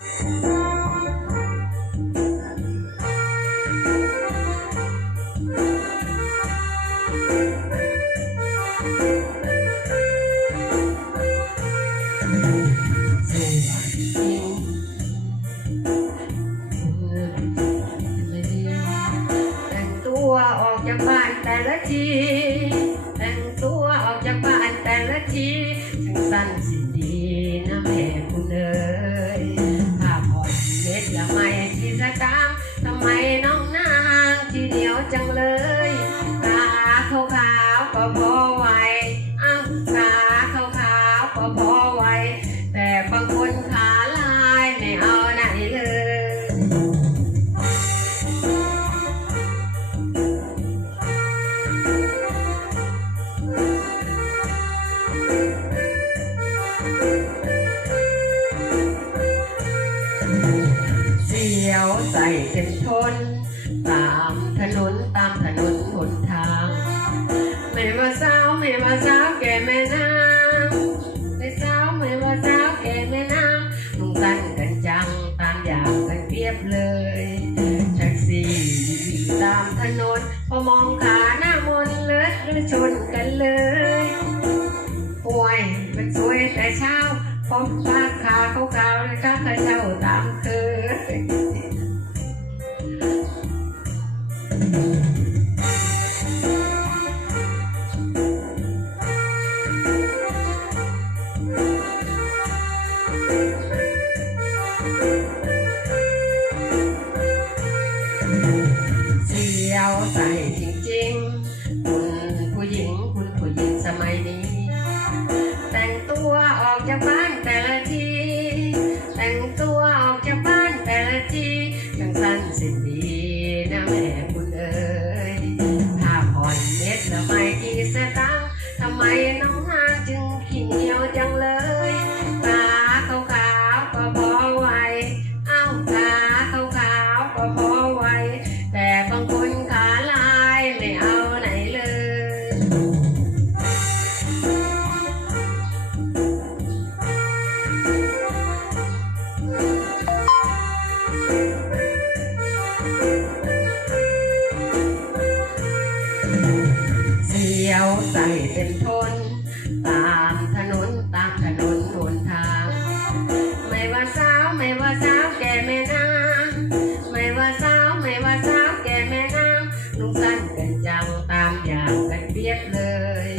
แต่งตัวออกจากบ้านแต่ละทีแต่งตัวออกจากบ้านแต่ละทีช่างสั้น จังเลยตาขาวขาวก็พอไหวอ้าวตาขาวขาวก็พอไหวแต่บางคนขาลายไม่เอาไหนเลยเสียวใส่เต็มทนตา นนตามถนนหนทางไม่ว่าสาวไม่ว่าสาวแก่แม่นางไม่สาวไม่ว่าสาวแก่แม่นางนุ่งสั้นกันจังตามอย่างกันเปรียบเลยแท็กซี่ตามถนนพอมองขาหน้ามนเลิศหรือชนกันเลยป่วยมันสวยแต่เช้าพอปากขาเขาวแล้วก็เคยเจ้าตามเคย เสียวใส่จริงๆ คุณผู้หญิงคุณผู้หญิงสมัยนี้ แต่งตัวออกจากบ้านแต่ละที แต่งตัวออกจากบ้านแต่ละทีจังสั้นสิดีนะแม่คุณเอ๋ยถ้าผ่อนเม็ดละไม่กี่สตางค์ทำไมน้อง ใส่เป็นทน ตามถนนตามถนนหนทาง ไม่ว่าสาวไม่ว่าสาวแก่แม่นางไม่ว่าสาวไม่ว่าสาวแก่แม่นางนุ่งสั้นกันจังตามอย่างกันเปรียบเลย